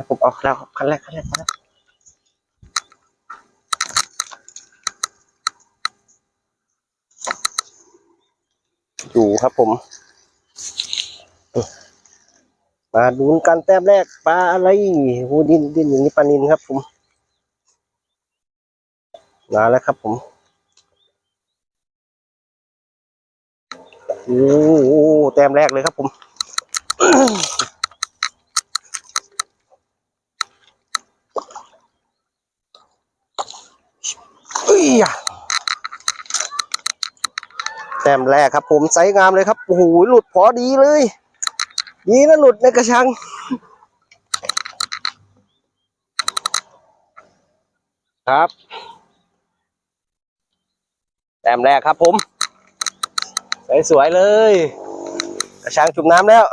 ครับผมเอาแล้วขั้นแรกขั้นแรกขั้นแรกอยู่ครับผม มาดูกันแต้มแรกปลาอะไรโหดินดินอย่างนี้ปลานินครับผมมาแล้วครับผมโอ้แต้มแรกเลยครับผม เอ้ยอะแต้ มแรกครับ ผมไซส์งามเลยครับโอ้โหหลุดพอดีเลย ดีนะหลุดในกระชัง ครับ แต้มแรกครับผมสวยๆเลย กระชังจุ่มน้ำแล้ว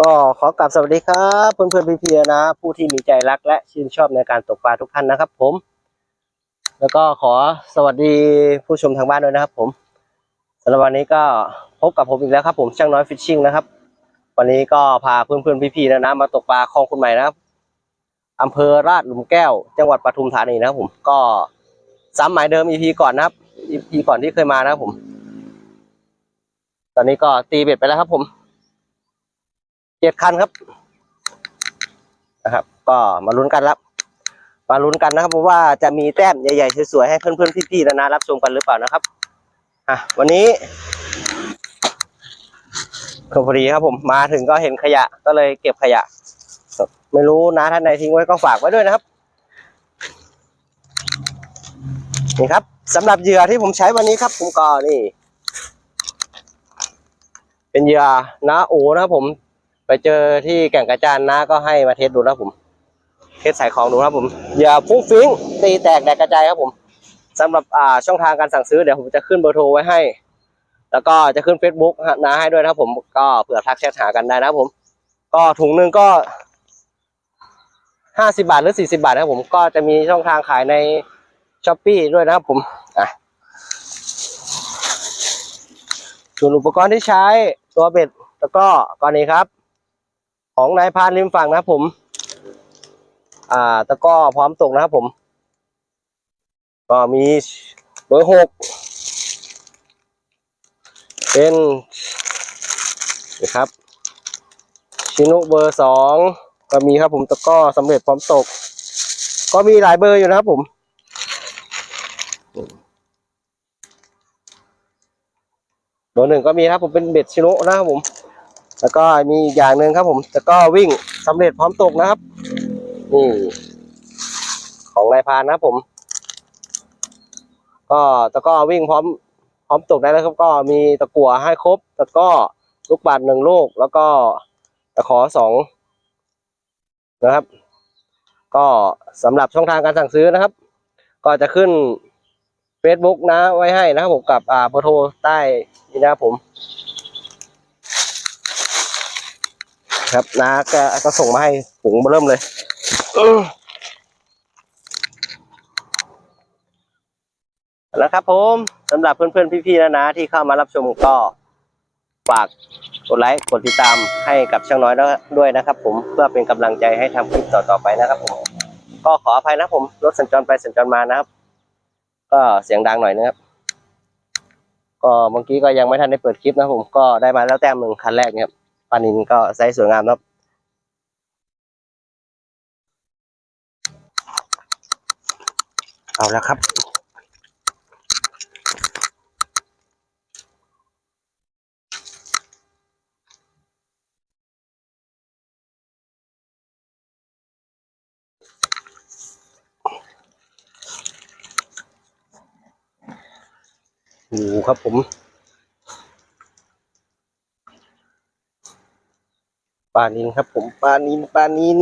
ก็ขอกลับสวัสดีครับเพื่อนๆพี่ๆนะ ผู้ที่มีใจรักและชื่นชอบในการตกปลาทุกท่านนะครับ ผม แล้วก็ขอสวัสดีผู้ชมทางบ้านด้วยนะครับ ผมสำหรับวันนี้ก็พบกับผมอีกแล้วครับ ผมช่างน้อยฟิชชิ่งนะครับ วันนี้ก็พาเพื่อนๆพี่ๆนะนะมาตกปลาคลองคุณใหม่นะครับอำเภอราชหลุมแก้ว จังหวัดปทุมธานีนะครับ ผมก็ซ้ำหมายเดิม EP ก่อนนะครับ EP ก่อนที่เคยมานะครับผม ตอนนี้ก็ตีเบ็ดไปแล้วครับผม เจ็ดคันครับนะครับ ก็มาลุ้นกันครับมาลุ้นกันนะครับว่าจะมีแต้มใหญ่ๆสวยๆให้เพื่อนๆพี่ๆนานารับชมกันหรือเปล่านะครับอะวันนี้ก็พอดีครับผมมาถึงก็เห็นขยะก็เลยเก็บขยะ ไม่รู้นะท่านใดทิ้งไว้ก็ฝากไว้ด้วยนะครับนี่ครับสำหรับเหยื่อที่ผมใช้วันนี้ครับ ผมก็นี่ เป็นเหยื่อนาโอนะครับผม ไปเจอที่แก่งกระจานนะก็ให้มาเทสดูนะผม เทสใส่ของดูนะครับผม อย่าฟุ้งฟิ้งตีแตกแดกกระจายครับผมสำหรับอ่าช่องทางการสั่งซื้อเดี๋ยวผมจะขึ้นเบอร์โทรไว้ให้ แล้วก็จะขึ้น Facebook นะให้ด้วยนะครับผมก็เผื่อทักแชทหากันได้นะครับผม ก็ถุงหนึ่งก็ห้าสิบาทหรือสี่สิบาทนะครับผมก็จะมีช่องทางขายในช้อปปีด้วยนะครับผมอะส่วนอุปกรณ์ที่ใช้ตัวเบ็ดแล้วก็กรณีครับ ของนายพานริมฝั่งนะครับผม อ่าตะก้อพร้อมตกนะครับผม ก็มีเบอร์หกเป็นนะครับ ชินุเบอร์สองก็มีครับผมตะก้อสำเร็จพร้อมตก ก็มีหลายเบอร์อยู่นะครับผมเบอร์หนึ่งก็มีครับผมเป็นเบ็ดชินุนะครับผม แล้วก็มีอีกอย่างหนึ่งครับผมตะกร้อวิ่งสำเร็จพร้อมตกนะครับนี่ของนายพานนะครับผม ก็ตะกร้อวิ่งพร้อม พร้อมตกได้แล้วครับก็มีตะกั่วให้ครบ ตะกร้อลูกบาศหนึ่งลูก แล้วก็ตะขอสองนะครับ ก็สำหรับช่องทางการสั่งซื้อนะครับ ก็จะขึ้น Facebook นะไว้ให้นะครับผมกับอ่าเบอร์โทรใต้นี้นะครับผม ครับน้าก็ก็ส่งมาให้ถุงเริ่มเลยแล้วครับผมสำหรับเพื่อนๆพี่ๆนะนะที่เข้ามารับชมก็ฝากกดไลค์กดติดตามให้กับช่างน้อยด้วยนะครับ ผมเพื่อเป็นกำลังใจให้ทำคลิปต่อๆไปนะครับ ผม ก็ขออภัยนะผมรถสัญจรไปสัญจรมานะครับ ก็เสียงดังหน่อยนะครับก็เมื่อกี้ก็ยังไม่ทันได้เปิดคลิปนะผมก็ได้มาแล้วแต้มหนึ่งคันแรกเนี่ยครับานินก็ไซส์สวยงามนะครับเอาแล้วครับอู๋ครับผม ปลานินครับ ผมปลานินปลานิน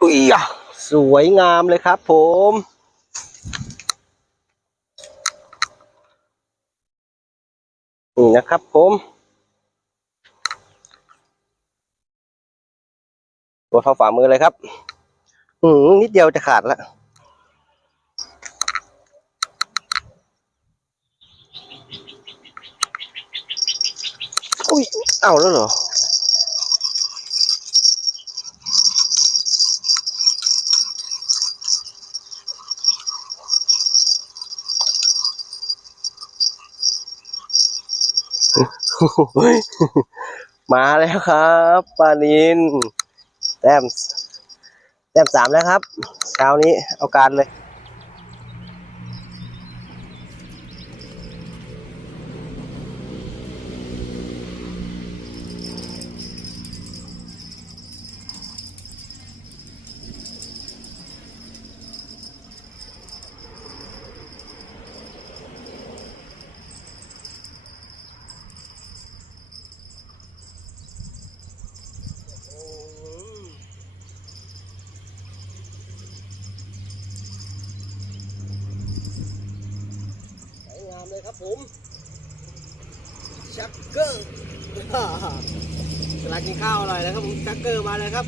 อุ้ยอะสวยงามเลยครับผมนี่นะครับผมตัวเท่าฝ่ามือเลยครับ อืมนิดเดียวจะขาดละ อุ้ยเอาแล้วเหรอมาแล้วครับปานินแต้มแต้มสามแล้วครับเช้านี้เอาการเลย ผมชักเกอร์เวลากินข้าวอร่อยนะครับผมชักเกอร์มาเลยครับ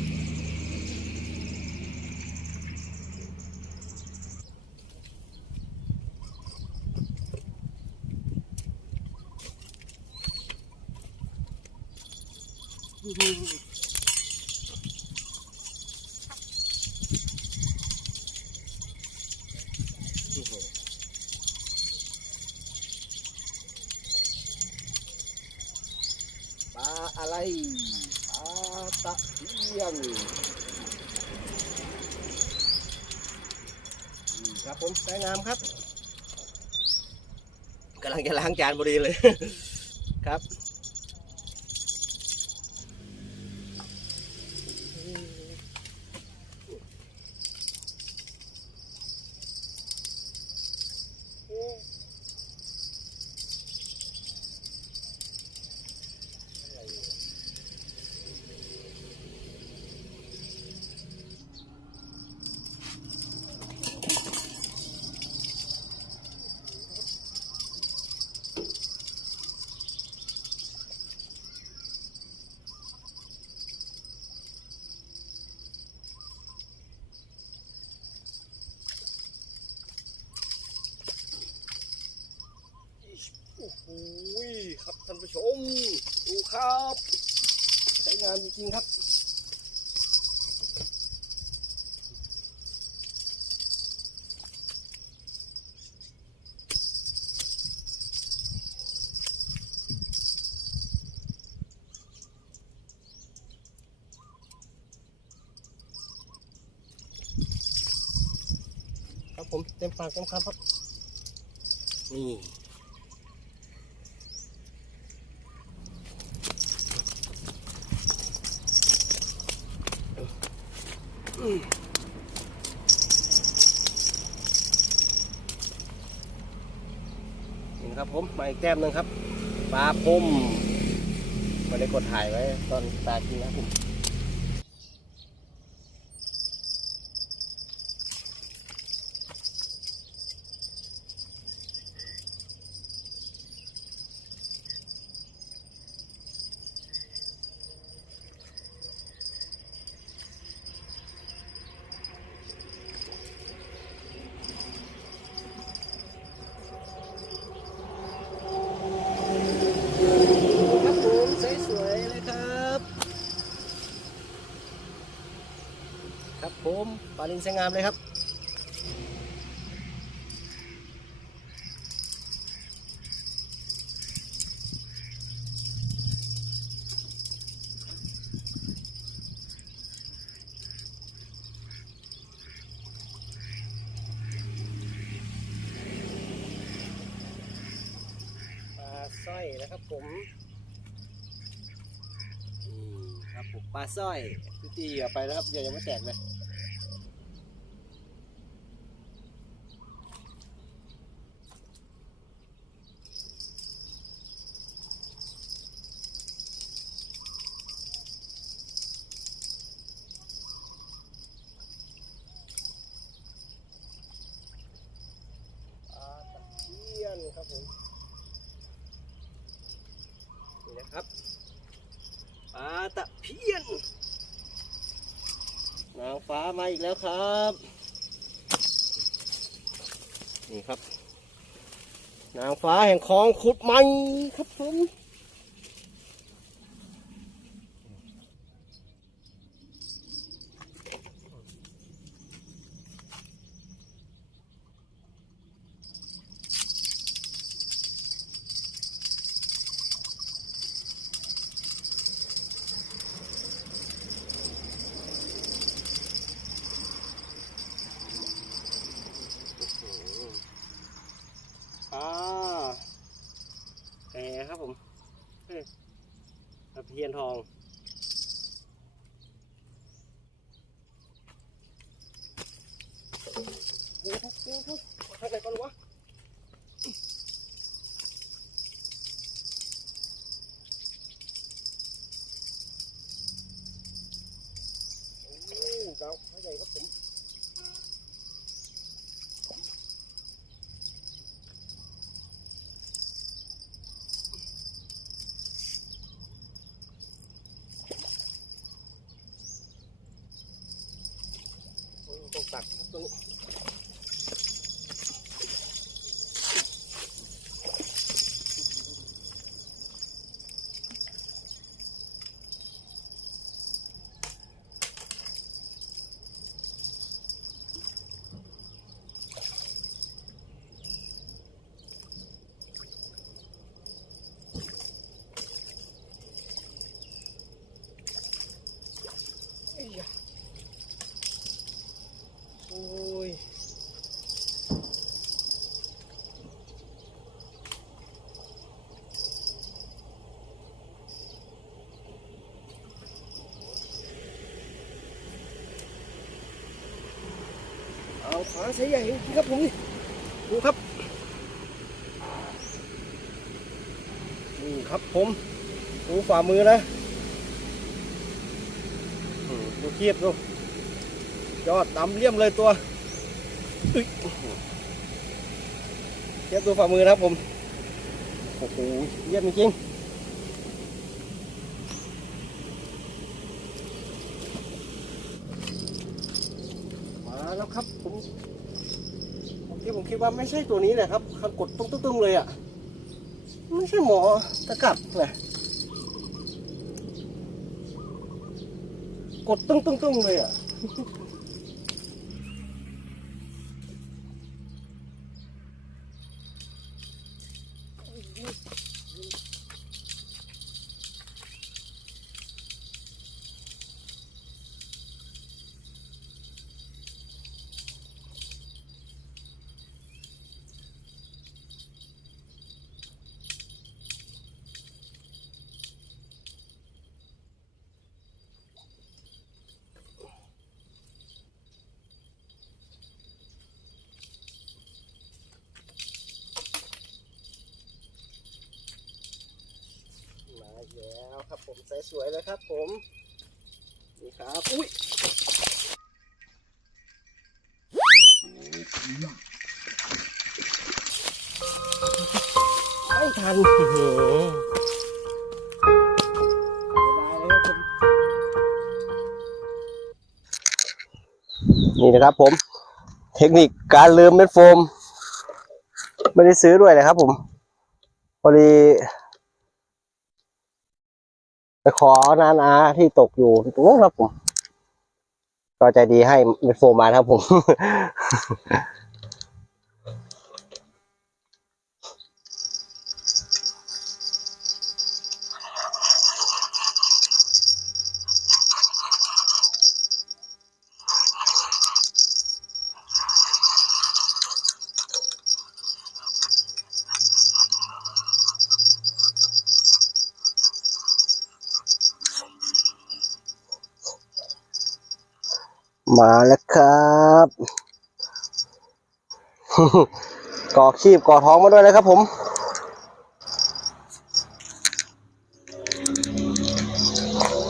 ปลาอะไร ปลาตะเพียงครับผมสวยงามครับกำลังจะล้างจานพอดีเลย ริงครับ ครับผมเต็มปากเต็มคำครับ นี่ นี่ครับผมมาอีกแต้มหนึ่งครับปลาพุ่มไม่ได้กดถ่ายไว้ตอนตากินนะผม ลาลินสวยงามเลยครับปลาสร้อยนะครับผมอืมครับผมปลาสร้อยพี่ตีเอาไปแล้วครับยังยังไม่แตกเลยปลาตะเพียนครับผม นี่นะครับปลาตะเพีย นางฟ้ามาอีกแล้วครับ นี่ครับ นางฟ้าแห่งคลองขุดมันครับผมอ่าแหครับผมเฮ้ย ตะเพียนทองโอ้โหโอ้โหทางไหนก่อนวะโอ้ดาวขาใหญ่ครับผม โอ้ต้องตักครับตัวนี้ เอ้ยยะโอ้ย อาขาใส่ใหญ่จริงครับผมนี่ดูครับ นี่ครับผม ดูฝ่ามือนะอืมดูเทียบดูยอดดำเลี่ยมเลยตัวอึ๊ยเทียบดูฝ่ามือนะครับผม โอ้โหเยี่ยมจริงๆมาแล้วครับผมผมคิดผมคิด ว่าไม่ใช่ตัวนี้แหละครับคันกดตุ้งๆเลยอะ ไม่ใช่หมอตะกับนะกดตุ้งๆๆเลยอะ แล้วครับผมใส่สวยเลยครับผม นี่ครับ อุ้ยไม่ทันโหเสียดายเลยครับผมนี่นะครับผม เทคนิคการลืมเม็ดโฟม ไม่ได้ซื้อด้วยนะครับผม พอดี ไปขอนานอาที่ตกอยู่ตรงนู้นครับผม ก็ใจดีให้เป็นโฟมมานะครับผม มาแล้วครับก่อคีบก่อท้องมาด้วยนะครับผม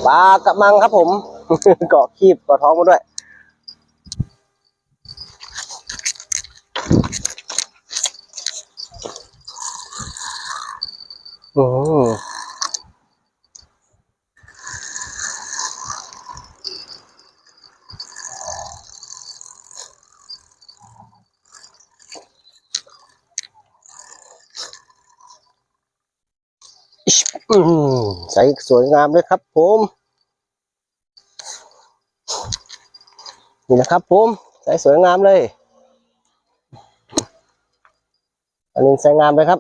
ปลากระมังครับผมเกาะคีบเกาะท้องมาด้วย โอ้ อืมใสสวยงามเลยครับผมนี่นะครับผมใสสวยงามเลยอันนี้ใสงามเลยครับ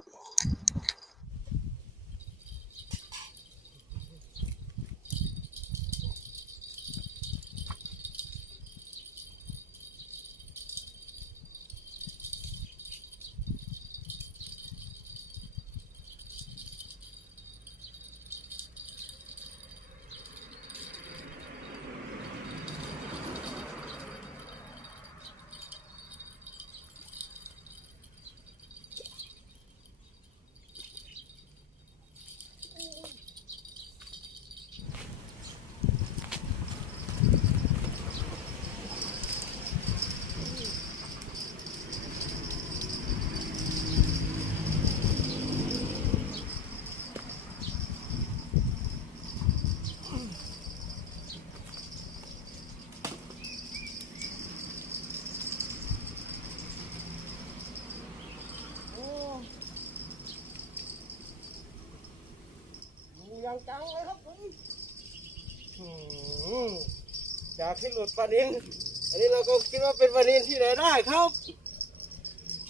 ยังจังเลยครับผมจากที่หลุดปลานินอันนี้เราก็คิดว่าเป็นปลานินที่ไหนได้ครับ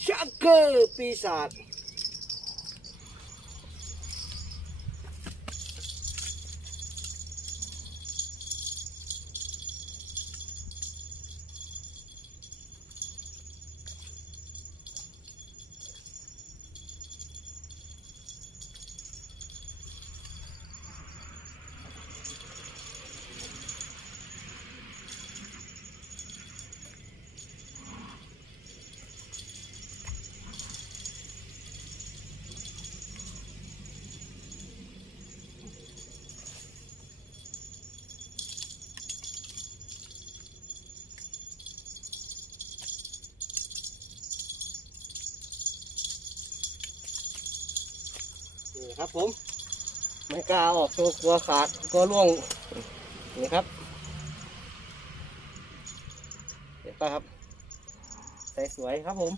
ชักเกอร์ปีศาจ ครับผมไม่กล้าออกตัวกลัวขาดกลัวร่วงนี่ครับเห็นปะครับใสสวยครับผม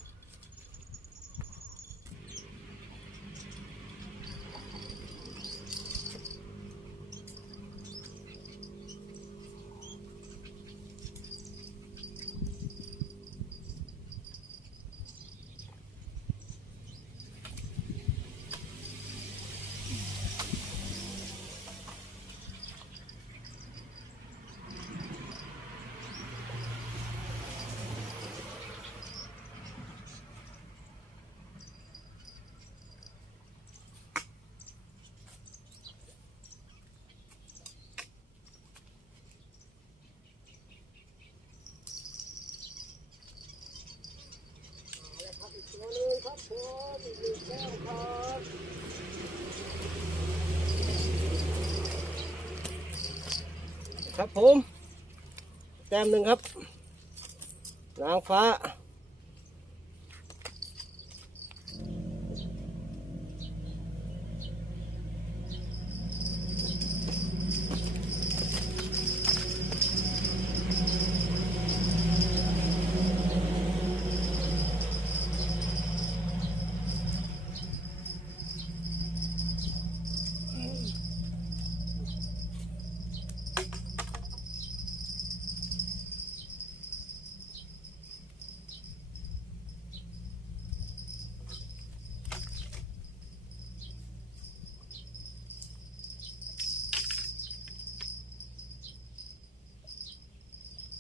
ครับผม แต้มหนึ่งครับ นางฟ้า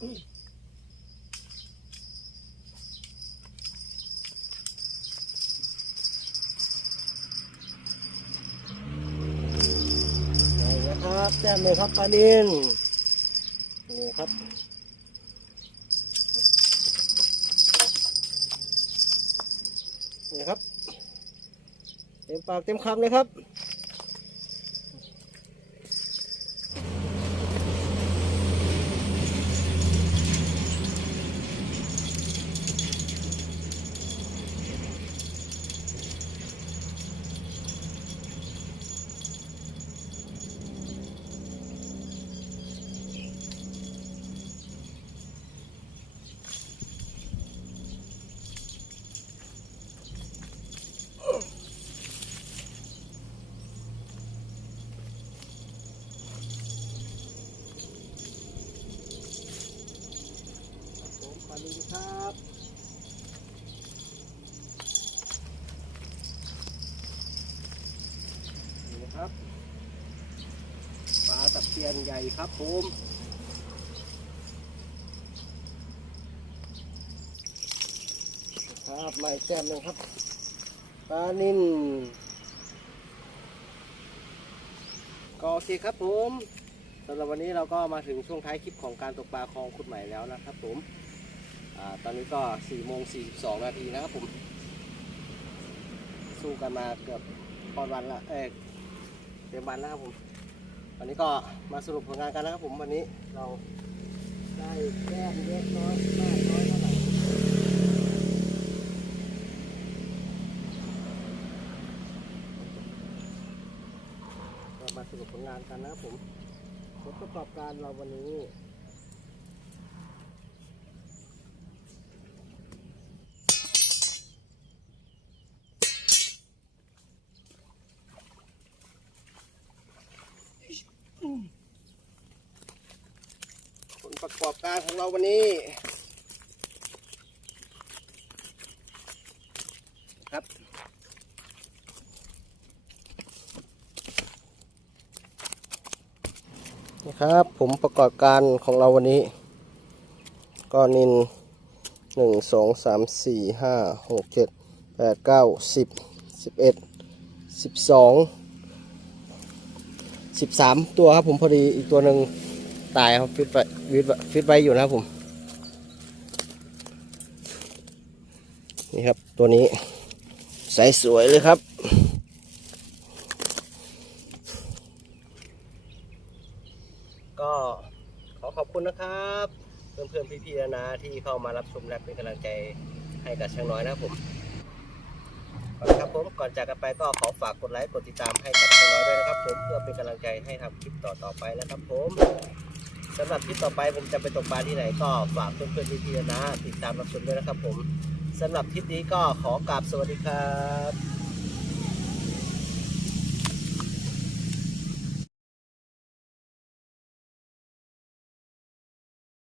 ครับแต้มหนึ่งครับปลานินนี่ครับนี่ครับ เต็มปากเต็มคำเลยครับ คียนใหญ่ครับผมครับไม่แซ่บเลยครับปลานิ่นก็โอเคครับผมสำหรับวันนี้เราก็มาถึงช่วงท้ายคลิปของการตกปลาคลองขุดใหม่แล้วนะครับผมอตอนนี้ก็4โมง42 นาทีนะครับผม สู้กันมาเกือบพอดวันละ เอ้ยเต็มวันแล้วครับผม วันนี้ก็มาสรุปผลงานกันนะครับผมวันนี้เราได้แก้มเล็กน้อยมากน้อยเท่าไหร่เรามาสรุปผลงานกันนะครับผมผลประกอบการเราวันนี้ ผลประ กอบการของเราวันนี้ ครับ นี่ครับผมประกอบการของเราวันนี้ก็นินหนึ่งสองสามสี่ห้าหกเจ็ดแปดเก้าสิบสิบเอ็ดสิบสองสิบสามตัวครับผมพอดีอีกตัวหนึ่ง ตายครับฟิตไวฟิตไว้ฟิตไว้อยู่นะครับผม นี่ครับตัวนี้ใสสวยเลยครับ ก็ขอขอบคุณนะครับ เพื่อนเพื่อนๆพี่ๆนะที่เข้ามารับชมและเป็นกำลังใจให้กับช่างน้อยนะครับผมนะครับผมก่อนจากกันไปก็ขอฝากกดไลค์กดติดตามให้กับช่างน้อยด้วยนะครับผมเพื่อเป็นกำลังใจให้ทำคลิปต่อๆไปนะครับผมำหรับคลิปต่อไปผมจะไปตกปลาที่ไหนก็ฝากเพื่อนๆพี่ๆนะ ติดตามรับชมด้วยนะครับผมสำหรับคลิปนี้ก็ขอกราบสวัสดีครับ